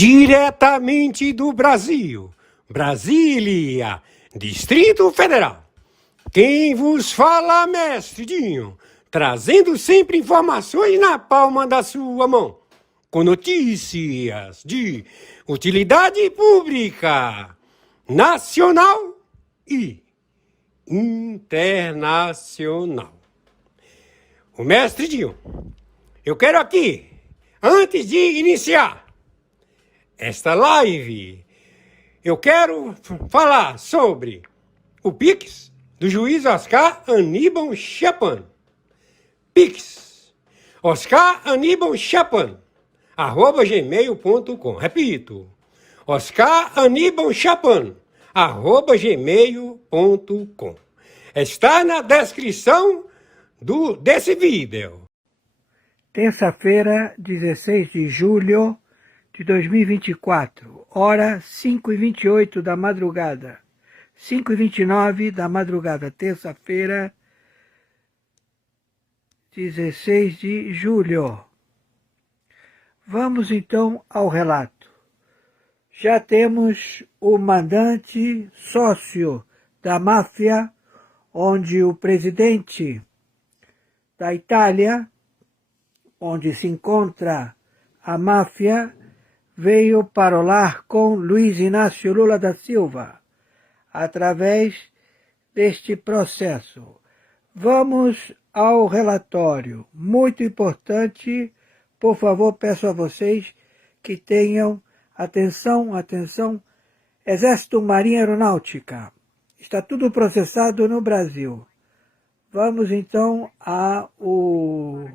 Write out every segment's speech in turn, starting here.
Diretamente do Brasil, Brasília, Distrito Federal. Quem vos fala, mestre Dinho, trazendo sempre informações na palma da sua mão, com notícias de utilidade pública, nacional e internacional. O mestre Dinho, eu quero aqui, antes de iniciar esta live, eu quero falar sobre o Pix do juiz Oscar Aníbal Chapan. Pix, Oscar Aníbal Chapan, @gmail.com. Repito, Oscar Aníbal Chapan, @gmail.com. Está na descrição desse vídeo. Terça-feira, 16 de julho de 2024, hora 5h28 da madrugada. 5h29 da madrugada, terça-feira, 16 de julho. Vamos então ao relato. Já temos o mandante sócio da máfia, onde o presidente da Itália, onde se encontra a máfia, veio parolar com Luiz Inácio Lula da Silva, através deste processo. Vamos ao relatório, muito importante. Por favor, peço a vocês que tenham atenção, Exército, Marinha, Aeronáutica. Está tudo processado no Brasil. Vamos então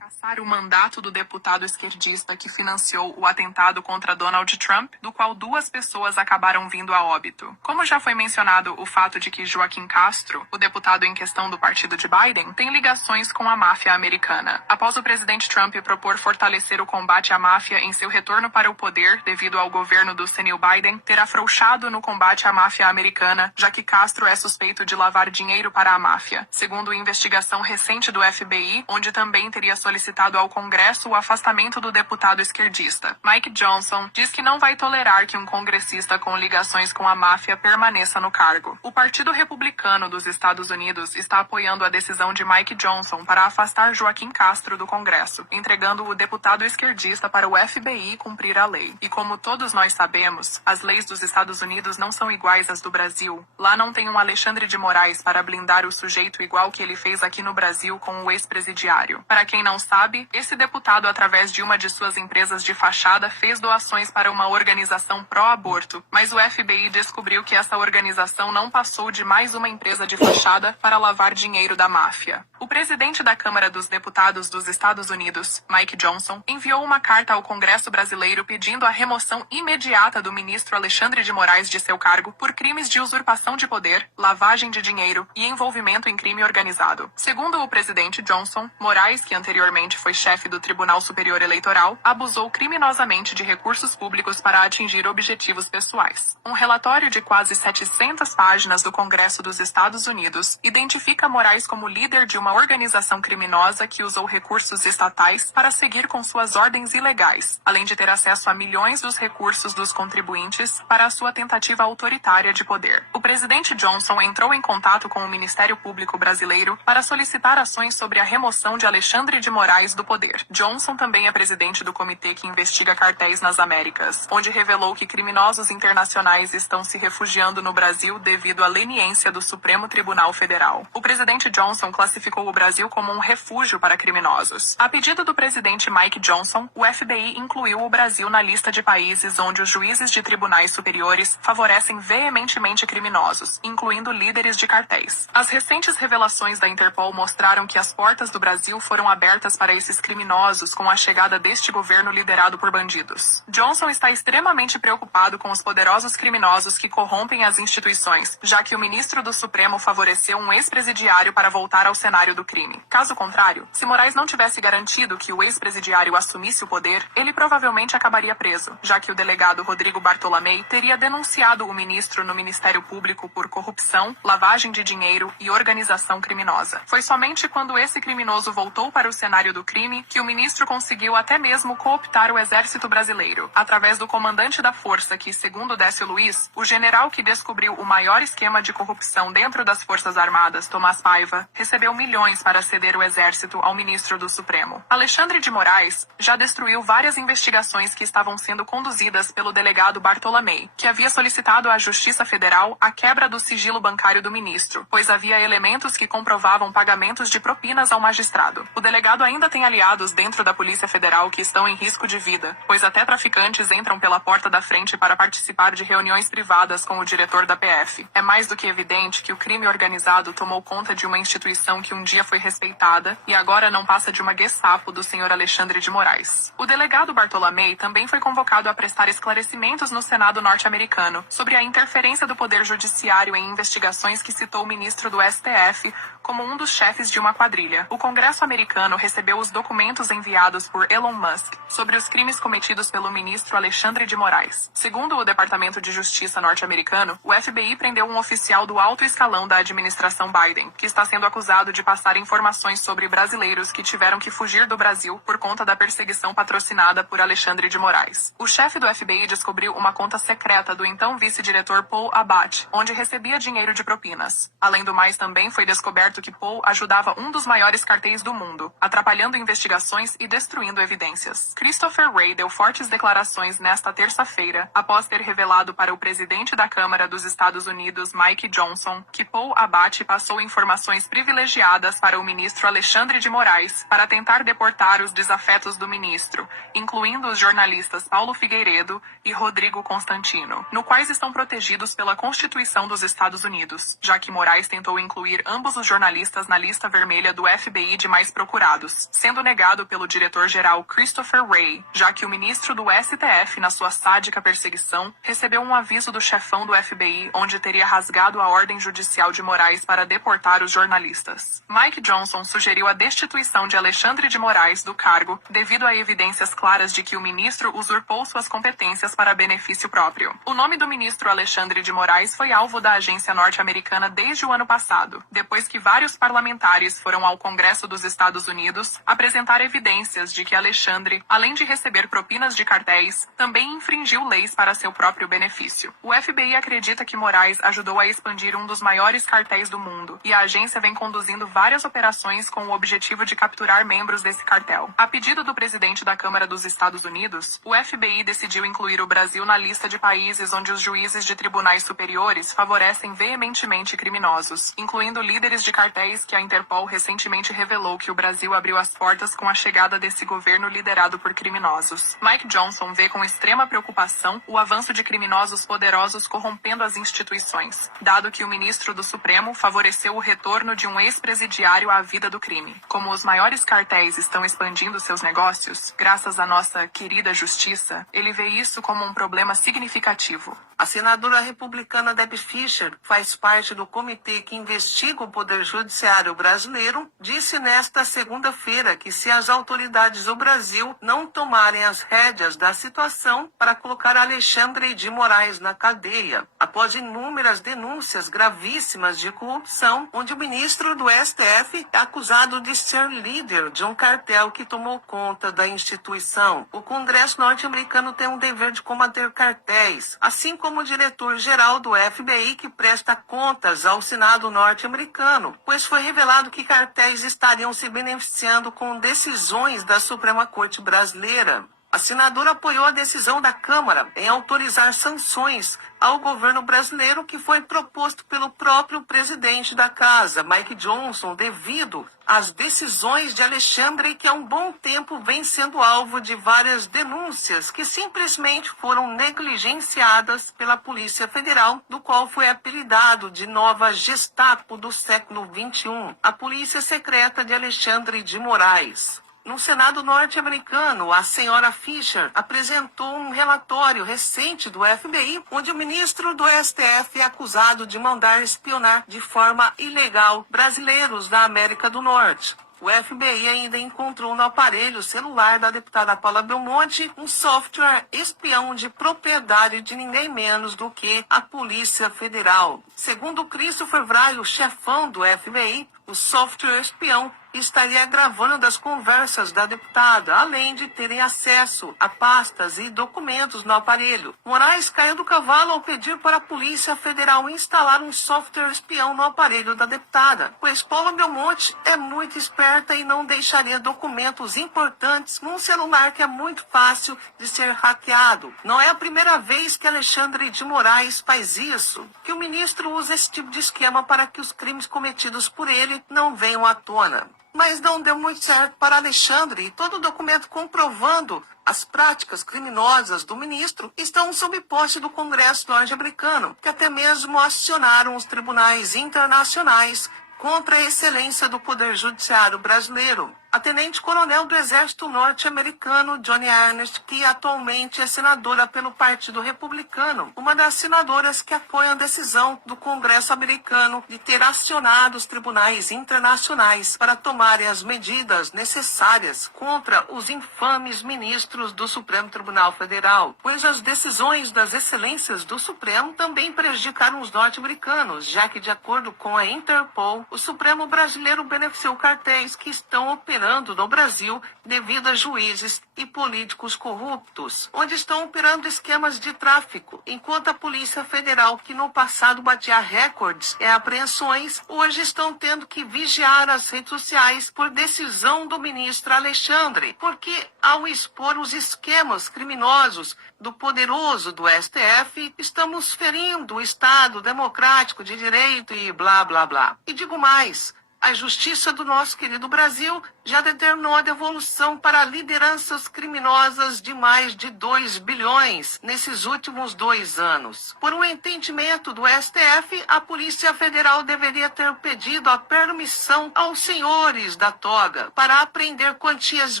cassar o mandato do deputado esquerdista que financiou o atentado contra Donald Trump, do qual 2 pessoas acabaram vindo a óbito. Como já foi mencionado o fato de que Joaquim Castro, o deputado em questão do partido de Biden, tem ligações com a máfia americana. Após o presidente Trump propor fortalecer o combate à máfia em seu retorno para o poder devido ao governo do senil Biden ter afrouxado no combate à máfia americana, já que Castro é suspeito de lavar dinheiro para a máfia. Segundo investigação recente do FBI, onde também teria solicitado ao Congresso o afastamento do deputado esquerdista. Mike Johnson diz que não vai tolerar que um congressista com ligações com a máfia permaneça no cargo. O Partido Republicano dos Estados Unidos está apoiando a decisão de Mike Johnson para afastar Joaquim Castro do Congresso, entregando o deputado esquerdista para o FBI cumprir a lei. E como todos nós sabemos, as leis dos Estados Unidos não são iguais às do Brasil. Lá não tem um Alexandre de Moraes para blindar o sujeito igual que ele fez aqui no Brasil com o ex-presidiário. Para quem não sabe, esse deputado, através de uma de suas empresas de fachada, fez doações para uma organização pró-aborto, mas o FBI descobriu que essa organização não passou de mais uma empresa de fachada para lavar dinheiro da máfia. O presidente da Câmara dos Deputados dos Estados Unidos, Mike Johnson, enviou uma carta ao Congresso brasileiro pedindo a remoção imediata do ministro Alexandre de Moraes de seu cargo por crimes de usurpação de poder, lavagem de dinheiro e envolvimento em crime organizado. Segundo o presidente Johnson, Moraes, que anteriormente foi chefe do Tribunal Superior Eleitoral, abusou criminosamente de recursos públicos para atingir objetivos pessoais. Um relatório de quase 700 páginas do Congresso dos Estados Unidos identifica Moraes como líder de uma organização criminosa que usou recursos estatais para seguir com suas ordens ilegais, além de ter acesso a milhões dos recursos dos contribuintes para a sua tentativa autoritária de poder. O presidente Johnson entrou em contato com o Ministério Público brasileiro para solicitar ações sobre a remoção de Alexandre de Moraes do poder. Johnson também é presidente do comitê que investiga cartéis nas Américas, onde revelou que criminosos internacionais estão se refugiando no Brasil devido à leniência do Supremo Tribunal Federal. O presidente Johnson classificou o Brasil como um refúgio para criminosos. A pedido do presidente Mike Johnson, o FBI incluiu o Brasil na lista de países onde os juízes de tribunais superiores favorecem veementemente criminosos, incluindo líderes de cartéis. As recentes revelações da Interpol mostraram que as portas do Brasil foram abertas para esses criminosos com a chegada deste governo liderado por bandidos. Johnson está extremamente preocupado com os poderosos criminosos que corrompem as instituições, já que o ministro do Supremo favoreceu um ex-presidiário para voltar ao cenário do crime. Caso contrário, se Moraes não tivesse garantido que o ex-presidiário assumisse o poder, ele provavelmente acabaria preso, já que o delegado Rodrigo Bartolomei teria denunciado o ministro no Ministério Público por corrupção, lavagem de dinheiro e organização criminosa. criminosa. Foi somente quando esse criminoso voltou para o cenário do crime que o ministro conseguiu até mesmo cooptar o exército brasileiro, através do comandante da força que, segundo Décio Luiz, o general que descobriu o maior esquema de corrupção dentro das Forças Armadas, Tomás Paiva, recebeu milhões para ceder o exército ao ministro do Supremo. Alexandre de Moraes já destruiu várias investigações que estavam sendo conduzidas pelo delegado Bartolomei, que havia solicitado à Justiça Federal a quebra do sigilo bancário do ministro, pois havia elementos que comprovavam pagamentos de propinas ao magistrado. O delegado ainda tem aliados dentro da Polícia Federal que estão em risco de vida, pois até traficantes entram pela porta da frente para participar de reuniões privadas com o diretor da PF. É mais do que evidente que o crime organizado tomou conta de uma instituição que um dia foi respeitada e agora não passa de uma Gestapo do senhor Alexandre de Moraes. O delegado Bartolomei também foi convocado a prestar esclarecimentos no Senado norte-americano sobre a interferência do Poder Judiciário em investigações que citou o ministro do STF como um dos chefes de uma quadrilha. O Congresso americano recebeu os documentos enviados por Elon Musk sobre os crimes cometidos pelo ministro Alexandre de Moraes. Segundo o Departamento de Justiça norte-americano, o FBI prendeu um oficial do alto escalão da administração Biden, que está sendo acusado de passar informações sobre brasileiros que tiveram que fugir do Brasil por conta da perseguição patrocinada por Alexandre de Moraes. O chefe do FBI descobriu uma conta secreta do então vice-diretor Paul Abate, onde recebia dinheiro de propinas. Além do mais, também foi descoberto que Paul ajudava um dos maiores cartéis do mundo, atrapalhando investigações e destruindo evidências. Christopher Wray deu fortes declarações nesta terça-feira, após ter revelado para o presidente da Câmara dos Estados Unidos, Mike Johnson, que Paul Abate passou informações privilegiadas para o ministro Alexandre de Moraes para tentar deportar os desafetos do ministro, incluindo os jornalistas Paulo Figueiredo e Rodrigo Constantino, no quais estão protegidos pela Constituição dos Estados Unidos, já que Moraes tentou incluir ambos os jornalistas na lista vermelha do FBI de mais procurados, sendo negado pelo diretor-geral Christopher Wray, já que o ministro do STF, na sua sádica perseguição, recebeu um aviso do chefão do FBI, onde teria rasgado a ordem judicial de Moraes para deportar os jornalistas. Mike Johnson sugeriu a destituição de Alexandre de Moraes do cargo devido a evidências claras de que o ministro usurpou suas competências para benefício próprio. O nome do ministro Alexandre de Moraes foi alvo da agência norte-americana desde o ano passado, depois que vários parlamentares foram ao Congresso dos Estados Unidos apresentar evidências de que Alexandre, além de receber propinas de cartéis, também infringiu leis para seu próprio benefício. O FBI acredita que Moraes ajudou a expandir um dos maiores cartéis do mundo, e a agência vem conduzindo várias operações com o objetivo de capturar membros desse cartel. A pedido do presidente da Câmara dos Estados Unidos, o FBI decidiu incluir o Brasil na lista de países onde os juízes de tribunais superiores favorecem veementemente criminosos, incluindo líderes de cartéis que a Interpol recentemente revelou que o Brasil abriu as portas com a chegada desse governo liderado por criminosos. Mike Johnson vê com extrema preocupação o avanço de criminosos poderosos corrompendo as instituições, dado que o ministro do Supremo favoreceu o retorno de um ex-presidiário à vida do crime. Como os maiores cartéis estão expandindo seus negócios, graças à nossa querida justiça, ele vê isso como um problema significativo. A senadora republicana Debbie Fischer faz parte do comitê que investiga o Poder Judiciário brasileiro, disse nesta segunda-feira que se as autoridades do Brasil não tomarem as rédeas da situação para colocar Alexandre de Moraes na cadeia, após inúmeras denúncias gravíssimas de corrupção, onde o ministro do STF é acusado de ser líder de um cartel que tomou conta da instituição. O Congresso norte-americano tem um dever de combater cartéis, assim como o diretor-geral do FBI que presta contas ao Senado norte-americano, pois foi revelado que cartéis estariam se beneficiando com decisões da Suprema Corte brasileira. A senadora apoiou a decisão da Câmara em autorizar sanções ao governo brasileiro que foi proposto pelo próprio presidente da Casa, Mike Johnson, devido às decisões de Alexandre, que há um bom tempo vem sendo alvo de várias denúncias que simplesmente foram negligenciadas pela Polícia Federal, do qual foi apelidado de nova Gestapo do século XXI, a Polícia Secreta de Alexandre de Moraes. No Senado norte-americano, a senhora Fischer apresentou um relatório recente do FBI, onde o ministro do STF é acusado de mandar espionar de forma ilegal brasileiros da América do Norte. O FBI ainda encontrou no aparelho celular da deputada Paula Belmonte um software espião de propriedade de ninguém menos do que a Polícia Federal. Segundo Christopher Wray, o chefão do FBI, o software espião estaria gravando as conversas da deputada, além de terem acesso a pastas e documentos no aparelho. Moraes caiu do cavalo ao pedir para a Polícia Federal instalar um software espião no aparelho da deputada, pois Paula Belmonte é muito esperta e não deixaria documentos importantes num celular que é muito fácil de ser hackeado. Não é a primeira vez que Alexandre de Moraes faz isso, que o ministro usa esse tipo de esquema para que os crimes cometidos por ele não venham à tona. Mas não deu muito certo para Alexandre e todo documento comprovando as práticas criminosas do ministro estão sob posse do Congresso norte-americano, que até mesmo acionaram os tribunais internacionais contra a excelência do Poder Judiciário brasileiro. A tenente-coronel do Exército norte-americano, Johnny Ernest, que atualmente é senadora pelo Partido Republicano, uma das senadoras que apoiam a decisão do Congresso americano de ter acionado os tribunais internacionais para tomarem as medidas necessárias contra os infames ministros do Supremo Tribunal Federal, pois as decisões das excelências do Supremo também prejudicaram os norte-americanos, já que, de acordo com a Interpol, o Supremo brasileiro beneficiou cartéis que estão operando no Brasil devido a juízes e políticos corruptos, onde estão operando esquemas de tráfico, enquanto a Polícia Federal, que no passado batia recordes em apreensões, hoje estão tendo que vigiar as redes sociais por decisão do ministro Alexandre, porque ao expor os esquemas criminosos do poderoso do STF, estamos ferindo o Estado democrático de direito e blá blá blá. E digo mais, a justiça do nosso querido Brasil já determinou a devolução para lideranças criminosas de mais de 2 bilhões nesses últimos 2 anos. Por um entendimento do STF, a Polícia Federal deveria ter pedido a permissão aos senhores da toga para apreender quantias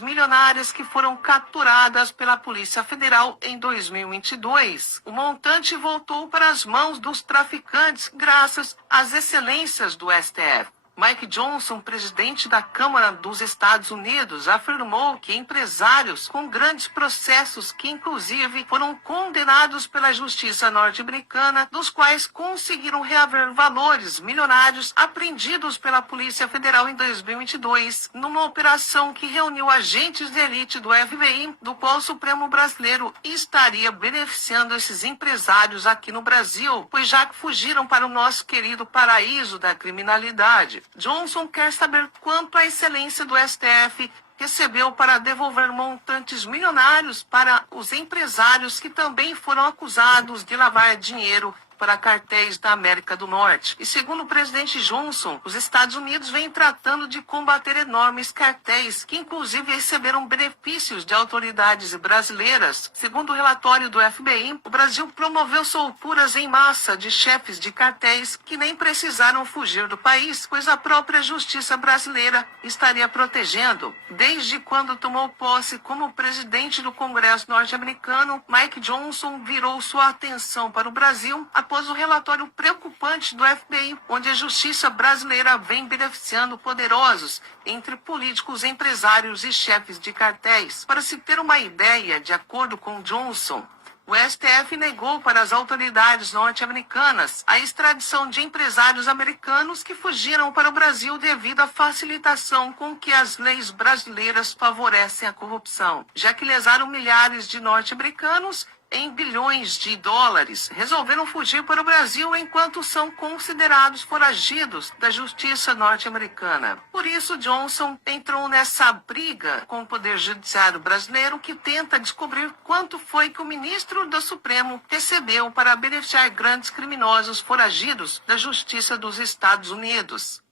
milionárias que foram capturadas pela Polícia Federal em 2022. O montante voltou para as mãos dos traficantes graças às excelências do STF. Mike Johnson, presidente da Câmara dos Estados Unidos, afirmou que empresários com grandes processos que inclusive foram condenados pela justiça norte-americana, dos quais conseguiram reaver valores milionários apreendidos pela Polícia Federal em 2022, numa operação que reuniu agentes de elite do FBI, do qual o Supremo brasileiro estaria beneficiando esses empresários aqui no Brasil, pois já que fugiram para o nosso querido paraíso da criminalidade. Johnson quer saber quanto a excelência do STF recebeu para devolver montantes milionários para os empresários que também foram acusados de lavar dinheiro para cartéis da América do Norte. E segundo o presidente Johnson, os Estados Unidos vêm tratando de combater enormes cartéis, que inclusive receberam benefícios de autoridades brasileiras. Segundo o relatório do FBI, o Brasil promoveu solturas em massa de chefes de cartéis que nem precisaram fugir do país, pois a própria justiça brasileira estaria protegendo. Desde quando tomou posse como presidente do Congresso norte-americano, Mike Johnson virou sua atenção para o Brasil após o relatório preocupante do FBI, onde a justiça brasileira vem beneficiando poderosos entre políticos, empresários e chefes de cartéis. Para se ter uma ideia, de acordo com Johnson, o STF negou para as autoridades norte-americanas a extradição de empresários americanos que fugiram para o Brasil devido à facilitação com que as leis brasileiras favorecem a corrupção, já que lesaram milhares de norte-americanos em bilhões de dólares, resolveram fugir para o Brasil enquanto são considerados foragidos da justiça norte-americana. Por isso, Johnson entrou nessa briga com o Poder Judiciário brasileiro, que tenta descobrir quanto foi que o ministro do Supremo recebeu para beneficiar grandes criminosos foragidos da justiça dos Estados Unidos.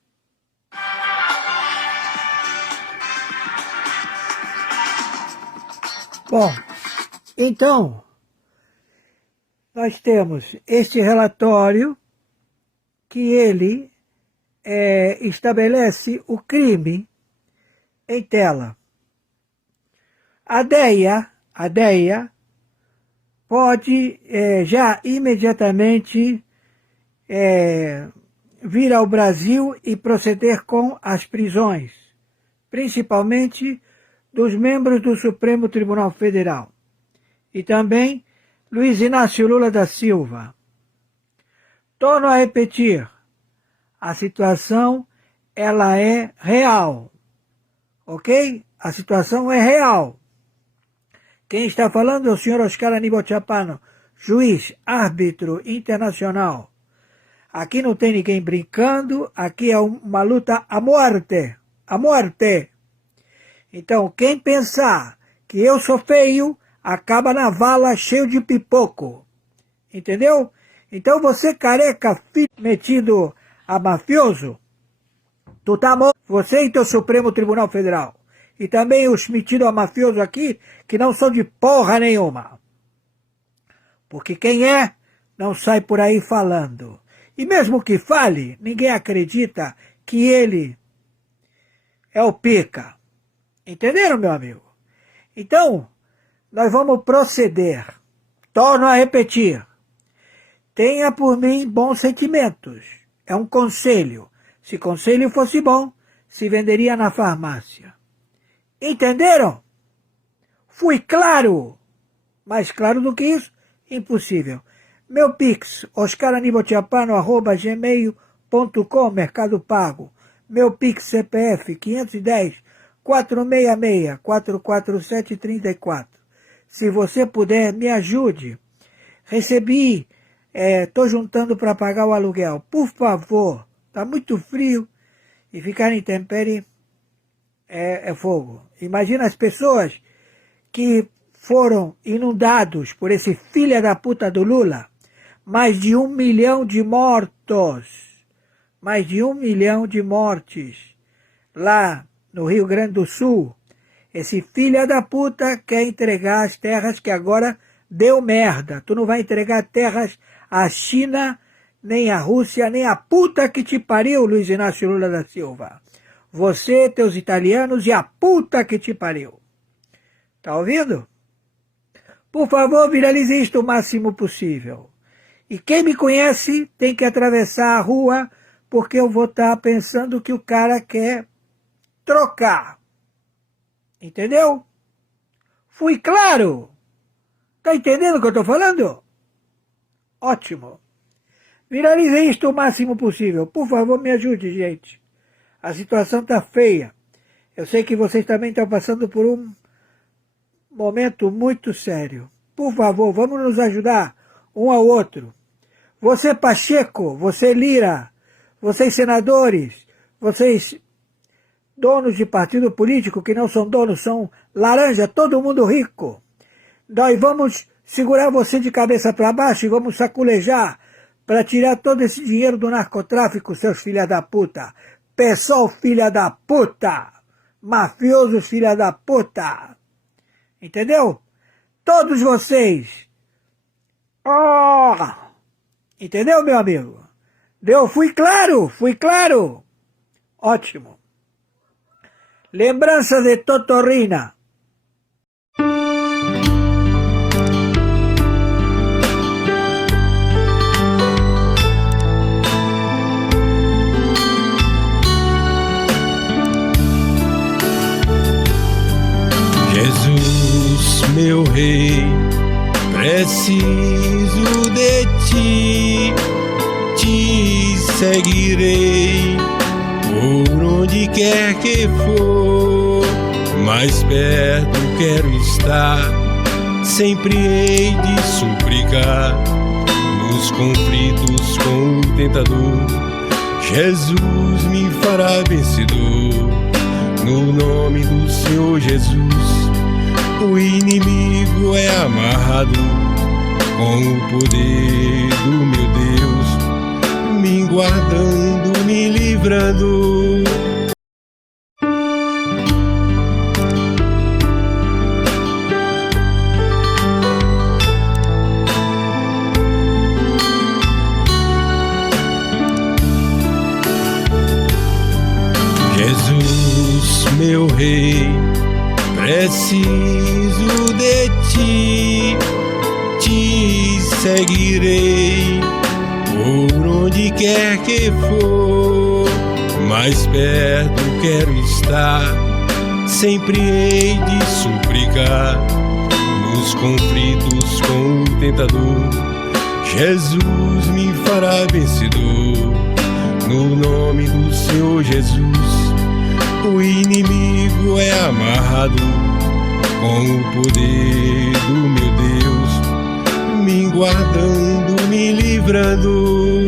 Bom, então, nós temos este relatório que ele estabelece o crime em tela. A DEA pode já imediatamente vir ao Brasil e proceder com as prisões principalmente dos membros do Supremo Tribunal Federal e também Luiz Inácio Lula da Silva. Torno a repetir, a situação ela é real, ok? A situação é real. Quem está falando é o senhor Oscar Aníbal Chapano, juiz, árbitro internacional. Aqui não tem ninguém brincando, aqui é uma luta à morte, à morte. Então, quem pensar que eu sou feio, acaba na vala cheio de pipoco, entendeu? Então você careca, filho metido a mafioso, tu tá morto, você e teu Supremo Tribunal Federal. E também os metidos a mafioso aqui, que não são de porra nenhuma. Porque quem é, não sai por aí falando. E mesmo que fale, ninguém acredita que ele é o pica. Entenderam, meu amigo? Então, nós vamos proceder. Torno a repetir. Tenha por mim bons sentimentos. É um conselho. Se conselho fosse bom, se venderia na farmácia. Entenderam? Fui claro. Mais claro do que isso? Impossível. Meu Pix, oscaranibalchapano@gmail.com, Mercado Pago. Meu Pix CPF, 510-466-447-34. Se você puder, me ajude. Recebi, estou juntando para pagar o aluguel. Por favor, está muito frio e ficar em intempérie é fogo. Imagina as pessoas que foram inundados por esse filho da puta do Lula. Mais de 1 milhão de mortos. Mais de 1 milhão de mortes. Lá no Rio Grande do Sul. Esse filho da puta quer entregar as terras que agora deu merda. Tu não vai entregar terras à China, nem à Rússia, nem à puta que te pariu, Luiz Inácio Lula da Silva. Você, teus italianos e a puta que te pariu. Tá ouvindo? Por favor, viralize isto o máximo possível. E quem me conhece tem que atravessar a rua, porque eu vou estar pensando que o cara quer trocar. Entendeu? Fui claro? Tá entendendo o que eu estou falando? Ótimo. Viralize isto o máximo possível. Por favor, me ajude, gente. A situação está feia. Eu sei que vocês também estão passando por um momento muito sério. Por favor, vamos nos ajudar um ao outro. Você, Pacheco, você, Lira, vocês, senadores, vocês, donos de partido político, que não são donos, são laranja, todo mundo rico. Nós vamos segurar você de cabeça para baixo e vamos saculejar para tirar todo esse dinheiro do narcotráfico, seus filha da puta. Pessoal, filha da puta. Mafiosos, filha da puta. Entendeu? Todos vocês. Oh! Entendeu, meu amigo? Deu? Fui claro? Fui claro? Ótimo. Lembrança de Totorrina. Jesus, meu rei, preciso de ti, te seguirei por onde quer que for, mais perto quero estar, sempre hei de suplicar, nos conflitos com o tentador, Jesus me fará vencedor, no nome do Senhor Jesus. O inimigo é amarrado com o poder do meu Deus, me guardando, me livrando. Jesus, meu rei, preciso de ti, te seguirei por onde quer que for, mais perto quero estar, sempre hei de suplicar nos conflitos com o tentador. Jesus me fará vencedor, no nome do Senhor Jesus. O inimigo é amarrado com o poder do meu Deus, me guardando, me livrando.